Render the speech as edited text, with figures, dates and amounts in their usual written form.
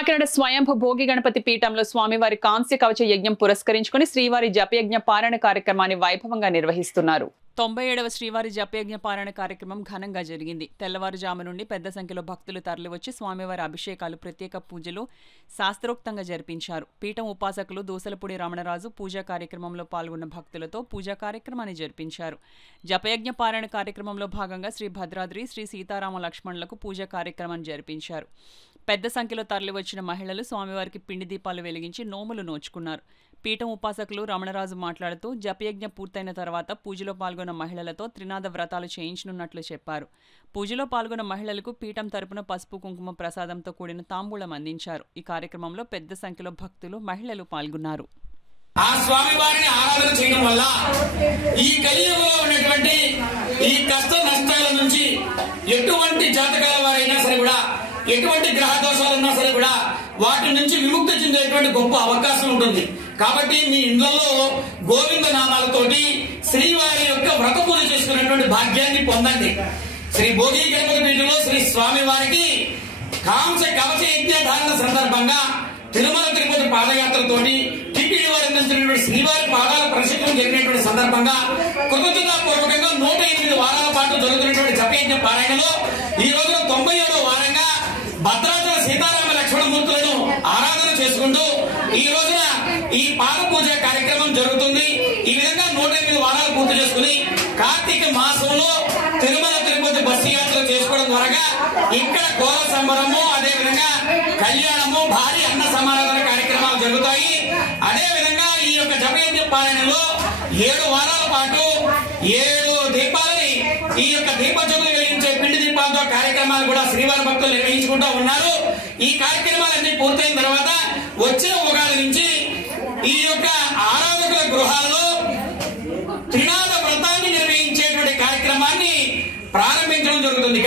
కాకినాడ స్వయంభూ భోగి గణపతి పీఠంలో స్వామివారి కాంస్య కవచ యజ్ఞం పురస్కరించుకుని శ్రీవారి జపయజ్ఞ పారాయణ కార్యక్రమాన్ని వైభవంగా నిర్వహిస్తున్నారు. 97వ శ్రీవారి జపయజ్ఞ పారాయణ కార్యక్రమం ఘనంగా జరిగింది. తెల్లవారుజాము నుండి పెద్ద సంఖ్యలో భక్తులు తరలివచ్చి స్వామివారి అభిషేకాలు, ప్రత్యేక పూజలు శాస్త్రోక్తంగా జరిపించారు. పీఠం ఉపాసకులు దూసలపూడి రమణరాజు పూజా కార్యక్రమంలో పాల్గొన్న భక్తులతో పూజా కార్యక్రమాన్ని జరిపించారు. జపయజ్ఞ పారాయణ కార్యక్రమంలో భాగంగా శ్రీ భద్రాద్రి, శ్రీ సీతారామ లక్ష్మణులకు పూజా కార్యక్రమాన్ని జరిపించారు. పెద్ద సంఖ్యలో తరలివచ్చిన మహిళలు స్వామివారికి పిండి దీపాలు వెలిగించి నోములు నోచుకున్నారు. పీఠం ఉపాసకులు రమణరాజు మాట్లాడుతూ జపయజ్ఞ పూర్తయిన తర్వాత పూజలో పాల్గొన్న మహిళలతో త్రినాద వ్రతాలు చేయించనున్నట్లు చెప్పారు. పూజలో పాల్గొన్న మహిళలకు పీఠం తరపున పసుపు కుంకుమ ప్రసాదంతో కూడిన తాంబూలం అందించారు. ఈ కార్యక్రమంలో పెద్ద సంఖ్యలో భక్తులు, మహిళలు పాల్గొన్నారు. ఆ స్వామి వారిని ఆరాధన చేయడం వల్ల ఈ కలియుగంలో ఉన్నటువంటి ఈ కష్ట నష్టాల నుంచి ఎటువంటి జాతకాల వారైనా సరే కూడా, ఎటువంటి గ్రహ దోషాలు ఉన్నా సరే కూడా వాటి నుంచి విముక్తి చెందేటువంటి గొప్ప అవకాశం ఉంటుంది. కాబట్టి మీ ఇళ్లలో గోవింద నామాలతోటి శ్రీవారి యొక్క వ్రత పూజ చేసుకునేటువంటి భాగ్యాన్ని పొందండి. శ్రీ భోగి గణపతి పీఠంలో శ్రీ స్వామి వారికి కాంస కవచ యజ్ఞ ధారణ సందర్భంగా తిరుమల తిరుపతి పాదయాత్రతోటి టీటీడీ వారు అందించినటువంటి శ్రీవారి పాదాల ప్రసిద్ధం జరిగినటువంటి సందర్భంగా కృతజ్ఞతాపూర్వకంగా 108 వారాల పాటు జరుగుతున్నటువంటి జపయజ్ఞ పారాయణలో ఈ రోజున 97వ వారంగా భద్రాచల సీతారామ లక్ష్మణమూర్తులను ఆరాధన చేసుకుంటూ ఈ రోజున ఈ పాద పూజ కార్యక్రమం జరుగుతుంది. ఈ విధంగా 108 వారాలు పూర్తి చేసుకుని కార్తీక మాసంలో తిరుమల తిరుపతి బస్సు యాత్ర చేసుకోవడం ద్వారా ఇక్కడ కోల సంబరము, అదే విధంగా కళ్యాణము, భారీ అన్న సమారాధన కార్యక్రమాలు జరుగుతాయి. అదే విధంగా ఈ యొక్క జపయజ్ఞ పారాయణలో 7 వారాల పాటు 7 దీపాలని, ఈ యొక్క దీపజ్యోతులు వెలిగించే పిండి దీపాలతో కార్యక్రమాలు కూడా శ్రీవారి భక్తులు నిర్వహించుకుంటూ ఉన్నారు. ఈ కార్యక్రమాలన్నీ పూర్తయిన తర్వాత వచ్చే ఉగాది నుంచి ఈ యొక్క ఆరాధకుల గృహాల్లో త్రినాద వ్రతాన్ని నిర్వహించేటువంటి కార్యక్రమాన్ని ప్రారంభించడం జరుగుతుంది.